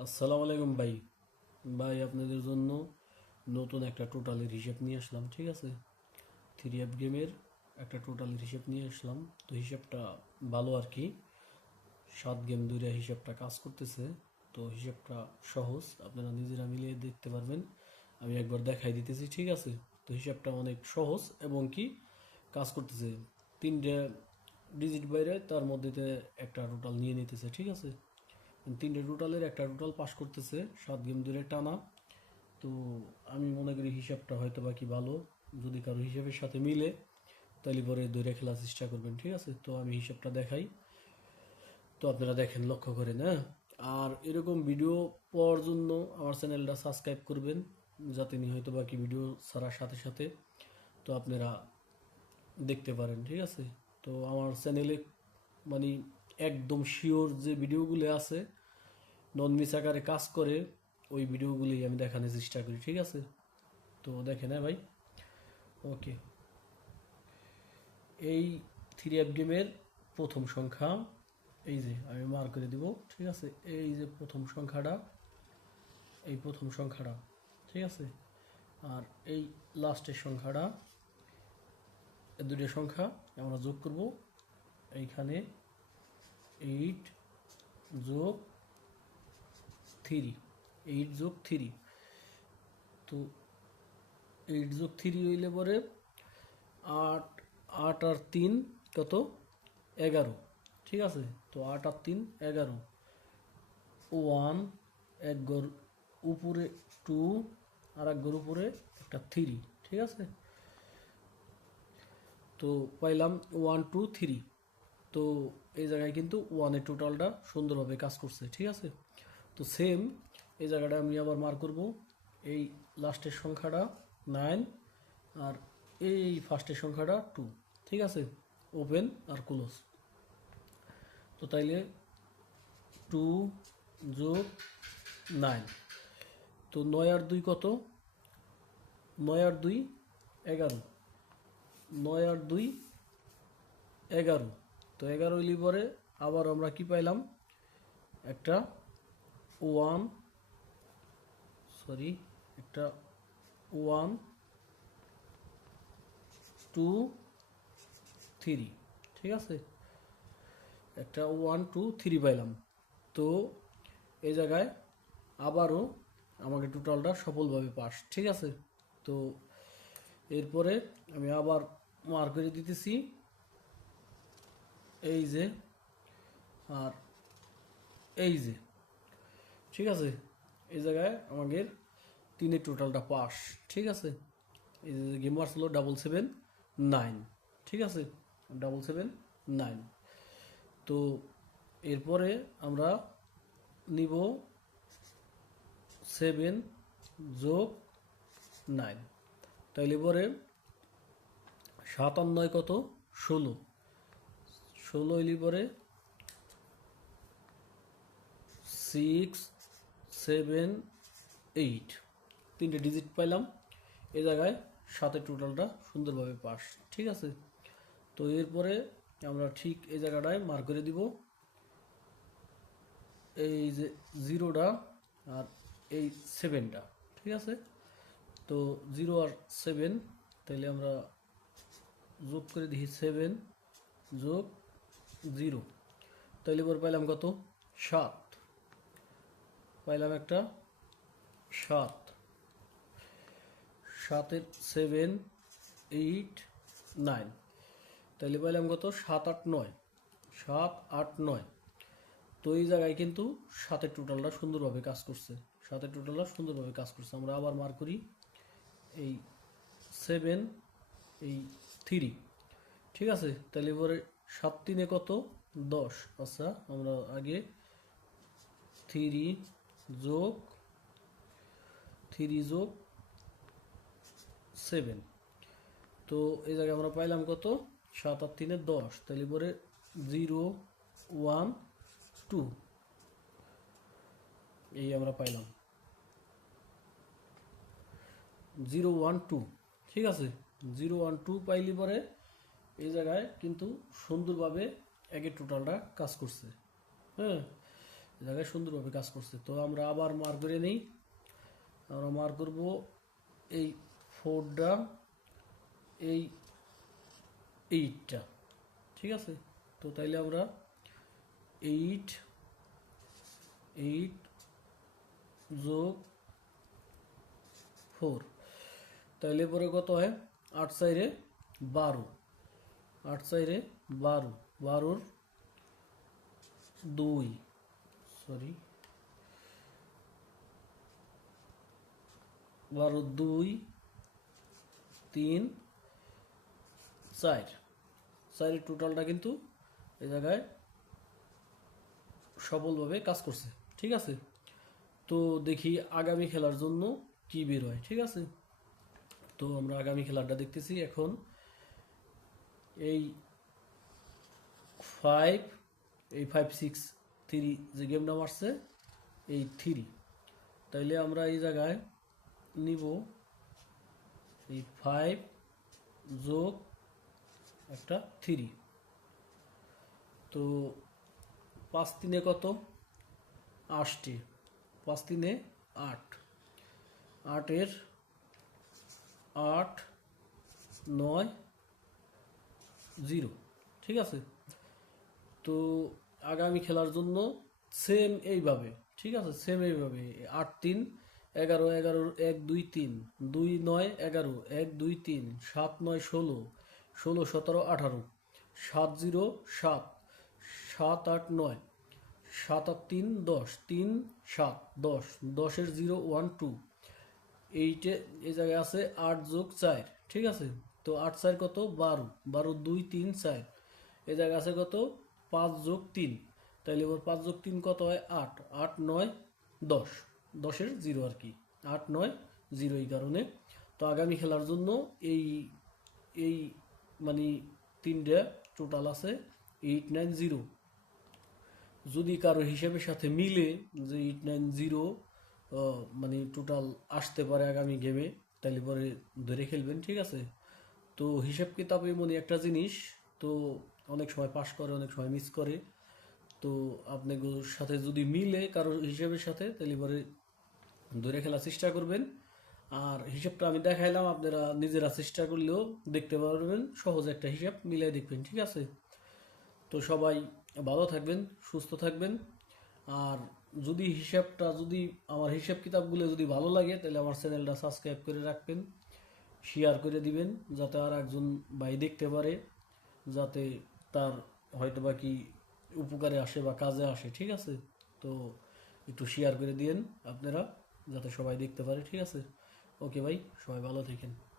আসসালামু আলাইকুম ভাই। ভাই, আপনাদের জন্য নতুন একটা টোটালের হিসেব নিয়ে আসলাম, ঠিক আছে? থ্রি অ্যাপ গেমের একটা টোটালের হিসেব নিয়ে আসলাম। তো হিসাবটা ভালো আর কি। সাত গেম ধরে হিসাবটা কাজ করতেছে। তো হিসাবটা সহজ, আপনারা নিজেরা মিলিয়ে দেখতে পারবেন। আমি একবার দেখাই দিতেছি, ঠিক আছে? তো হিসাবটা অনেক সহজ এবং কি কাজ করতেছে। তিনটে ডিজিট বাইরে, তার মধ্যে একটা টোটাল নিয়ে নিতেছে, ঠিক আছে? তিনটে টোটালের একটা টোটাল পাস করতেছে, সাত গেম ধরে টানা। তো আমি মনে করি হিসাবটা হয়তো বা কি ভালো, যদি কারও হিসাবের সাথে মিলে, তাহলে পরে ধরে খেলার চেষ্টা করবেন, ঠিক আছে? তো আমি হিসাবটা দেখাই। তো আপনারা দেখেন, লক্ষ্য করেন হ্যাঁ? আর এরকম ভিডিও পাওয়ার জন্য আমার চ্যানেলটা সাবস্ক্রাইব করবেন, যাতে নিয়ে হয়তো বাকি ভিডিও ছাড়ার সাথে সাথে তো আপনারা দেখতে পারেন, ঠিক আছে? তো আমার চ্যানেলে মানে একদম শিওর যে ভিডিওগুলো আছে নন মিস আকারে কাজ করে, ওই ভিডিওগুলি আমি দেখানোর চেষ্টা করি, ঠিক আছে? তো দেখেন না ভাই? ওকে এই থ্রি অ্যাপ গেমের প্রথম সংখ্যা, এই যে আমি মার করে দিব, ঠিক আছে? এই যে প্রথম সংখ্যাটা, এই প্রথম সংখ্যাটা, ঠিক আছে? আর এই লাস্টের সংখ্যাটা দুটো সংখ্যা আমরা যোগ করব, এইখানে এইট যোগ থ্রি এইট যোগ থ্রি। তো এইট যোগ থ্রি হইলে পরে আট আট আর তিন কত? এগারো। ঠিক আছে? তো আট আর তিন, এগারো। ওয়ান এক গর উপরে টু আর এক গর উপরে একটা থ্রি। ঠিক আছে? তো পাইলাম ওয়ান টু থ্রি তো এই জায়গায় কিন্তু ওয়ানের টোটালটা সুন্দরভাবে কাজ করছে। ঠিক আছে? তো সেম এই জায়গাটা আমি আবার মার করব। এই লাস্টের সংখ্যাটা নাইন আর এই ফার্স্টের সংখ্যাটা টু ঠিক আছে? ওপেন আর ক্লোজ তো তাইলে টু যোগ নাইন তো নয় আর দুই কত? নয় আর দুই এগারো। নয় আর দুই এগারো। তো এগারো ইলি পরে আবার আমরা কি পাইলাম? একটা ওয়ান সরি একটা ওয়ান টু, থ্রি, ঠিক আছে? একটা ওয়ান, টু, থ্রি পাইলাম। তো এ জায়গায় আবারও আমাকে টোটালটা সফলভাবে পাস, ঠিক আছে? তো এরপরে আমি আবার মার করে দিতেছি। এই যে, আর এই যে ঠিক আছে? এই জায়গায় আমাদের তিনের টোটালটা পাস ঠিক আছে? এই যে গেম মার্স হলো ডাবল সেভেন নাইন ঠিক আছে? ডাবল সেভেন নাইন তো এরপরে আমরা নিব সেভেন যোগ নাইন তাইলে পরে সাত আর নয় কত? ষোলো। ষোলো এলি পরে সিক্স সেভেন এইট তিনটে ডিজিট পাইলাম। এ জায়গায় সাতের টোটালটা সুন্দরভাবে পাস ঠিক আছে? তো এরপরে আমরা ঠিক এই জায়গাটায় মার করে দিব। এই যে জিরোটা আর এই সেভেনটা ঠিক আছে? তো জিরো আর সেভেন তাইলে আমরা যোগ করে দিই সেভেন যোগ জিরো তাইলে এবার পাইলাম কত? সাত। পাইলাম একটা সাত। সাতের সেভেন এইট নাইন তাইলে পাইলাম কত? সাত, আট, নয়। সাত, আট, নয়। তো এই জায়গায় কিন্তু সাতের টোটালটা সুন্দরভাবে কাজ করছে। সাতের টোটালটা সুন্দরভাবে কাজ করছে। আমরা আবার মার করি এই সেভেন এই থ্রি ঠিক আছে? তাহলে এবারে সাত তিনে কত? দশ। আচ্ছা আমরা আগে থ্রি যোগ থ্রি যোগ সেভেন। তো এই জায়গায় আমরা পাইলাম কত? সাত আর তিনে দশ। তাহলে পরে জিরো, ওয়ান, টু। এই আমরা পাইলাম। Zero, one, two. ঠিক আছে? জিরো, ওয়ান, টু পাইলি পরে এই জায়গায় কিন্তু সুন্দরভাবে একের টোটালটা কাজ করছে। হ্যাঁ? জায়গায় সুন্দরভাবে কাজ করছে। তো আমরা আবার মার করে নিই। আমরা মার করব এই ফোরটা, এই এইটটা। ঠিক আছে? তো তাইলে আমরা এইট এইট যোগ ফোর। তাইলে পরে কত হয়? আট সাইরে বারো। আট সাইরে বারো। বারোর দুই। সরি বারো, দুই, তিন, চার। চারের টোটালটা কিন্তু এই জায়গায় সফলভাবে কাজ করছে, ঠিক আছে? তো দেখি আগামী খেলার জন্য কি বের হয়, ঠিক আছে? তো আমরা আগামী খেলাটা দেখতেছি এখন এই ফাইভ এই ফাইভ সিক্স থ্রি যে গেম নাম আসছে, এই থ্রি। তাইলে আমরা এই জায়গায় নিব এই ফাইভ যোগ একটা থ্রি। তো পাঁচ তিনে কত? আটটি। পাঁচ তিনে আট। আটের আট, নয়, জিরো। ঠিক আছে? তো আগামী খেলার জন্য সেম এইভাবে, ঠিক আছে? সেম এইভাবে। আট তিন, এগারো এগারো, এক, দুই, তিন, দুই, নয়, এগারো, এক, দুই, তিন, সাত, নয়, ষোলো ষোলো, সতেরো, আঠারো, সাত, জিরো, সাত সাত, আট, নয়, সাত, আট, তিন, দশ, তিন, সাত, দশ, দশের জিরো, ওয়ান, টু, এইটে, এই জায়গায় আছে আট যোগ চার, ঠিক আছে? তো আট চার কত? বারো বারো, দুই, তিন, চার, এই জায়গায় আছে কত? পাঁচ যোগ তিন। তাহলে এবার পাঁচ যোগ তিন কত হয়? আট। আট, নয়, দশ। দশের জিরো আর কি। আট, নয়, জিরো এই কারণে। তো আগামী খেলার জন্য এই এই মানে তিনটা টোটাল আছে এইট নাইন জিরো যদি কারও হিসাবের সাথে মিলে যে এইট নাইন জিরো মানে টোটাল আসতে পারে আগামী গেমে তাহলে পরে ধরে খেলবেন, ঠিক আছে? তো হিসাব কিতাব এমনই একটা জিনিস। তো অনেক সময় পাস করে, অনেক সময় মিস করে। তো আপনাদের সাথে যদি মিলে কারও হিসাবের সাথে, তাহলে পরে ধরে খেলার চেষ্টা করবেন। আর হিসাবটা আমি দেখাইলাম, আপনারা নিজেরা চেষ্টা করলেও দেখতে পারবেন, সহজ একটা হিসাব, মিলাই দেখবেন, ঠিক আছে? তো সবাই ভালো থাকবেন, সুস্থ থাকবেন। আর যদি হিসাবটা, যদি আমার হিসাব কিতাবগুলো যদি ভালো লাগে, তাহলে আমার চ্যানেলটা সাবস্ক্রাইব করে রাখবেন শেয়ার করে দিবেন, যাতে আর একজন ভাই দেখতে পারে, যাতে তার হয়তো বা কি উপকারে আসে বা কাজে আসে, ঠিক আছে? তো একটু শেয়ার করে দিয়েন আপনারা, যাতে সবাই দেখতে পারে, ঠিক আছে? ওকে ভাই, সবাই ভালো থাকেন।